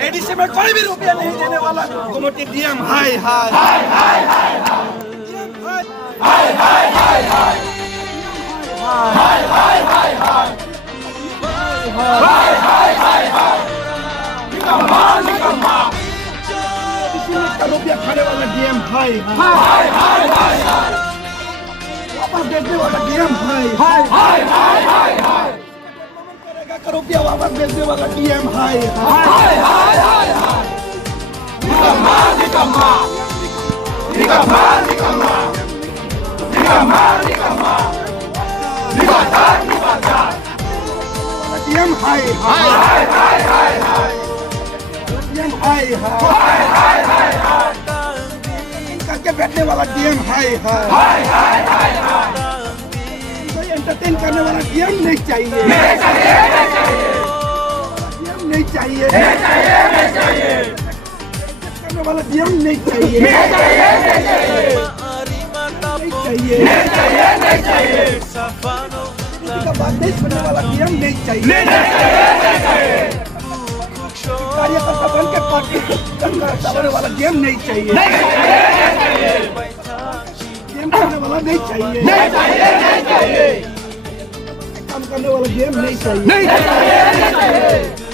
ADC में कोई भी रुपया नहीं देने वाला कमेटी डीएम हाय हाय हाय हाय हाय हाय हाय हाय हाय हाय हाय हाय हाय हाय हाय हाय निकम्मा निकम्मा रुपया खाने वाला डीएम हाय हाय हाय हाय हाय वापस देने वाला डीएम हाय हाय हाय हाय हाय हाय रुपया वापस देने वाला डीएम हाय हाय हाय हाय हाय निकम्मा निकम्मा निकम्मा निकम्मा निकम्मा निकम्मा निवादार निवादार डीएम हाय हाय हाय हाय हाय डीएम हाय हाय हाय हाय हाय करके बैठने वाला डीएम हाय हाय हाय हाय हाय कोई एंटरटेन करने वाला डीएम नहीं चाहिए नहीं चाहिए नहीं चाहिए नहीं चाहिए नहीं चाहिए करने वाला डीएम नहीं चाहिए नहीं चाहिए नहीं चाहिए नहीं चाहिए नहीं चाहिए का बात नहीं सुनने वाला डीएम नहीं चाहिए नहीं चाहिए कार्यकर्ता बन के पार्टी करने वाला डीएम नहीं चाहिए नहीं चाहिए डीएम करने वाला नहीं चाहिए नहीं चाहिए नहीं चाहिए काम करने वाला डीएम नहीं चाहिए नहीं चाहिए नहीं चाहिए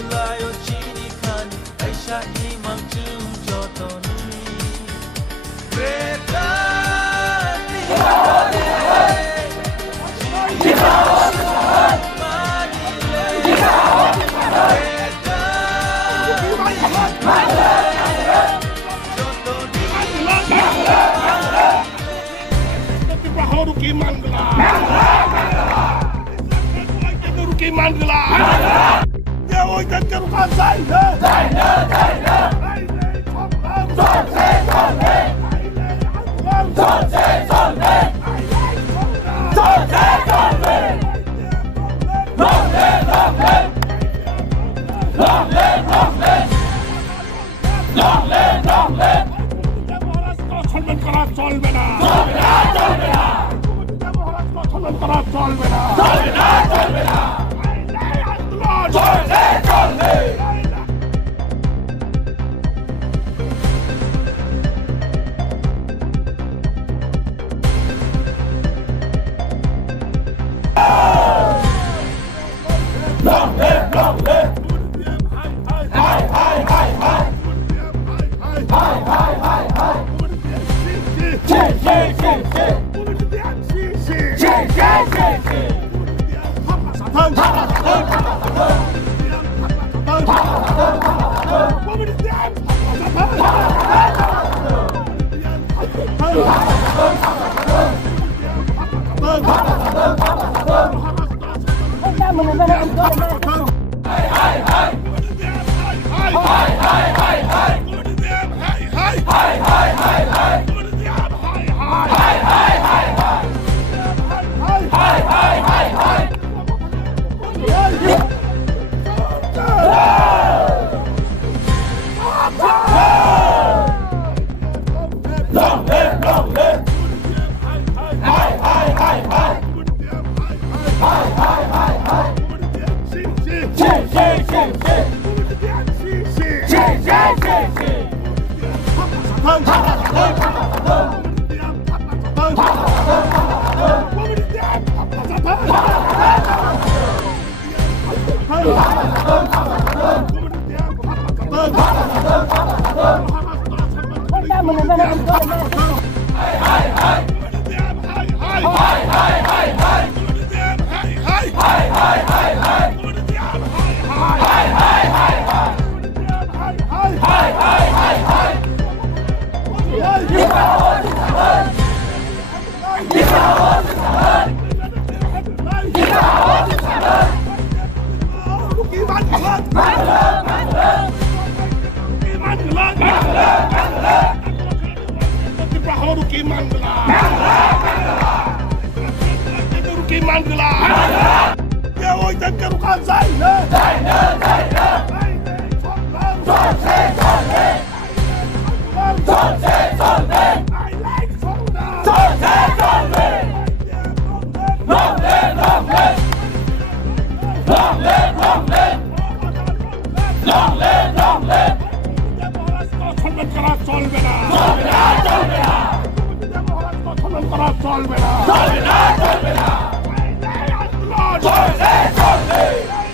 Ruki Mandela, dia hoje tem que rugar saída. খণ্ডন করা চলবে না, চলবে না, চলবে না, খণ্ডন করা চলবে না।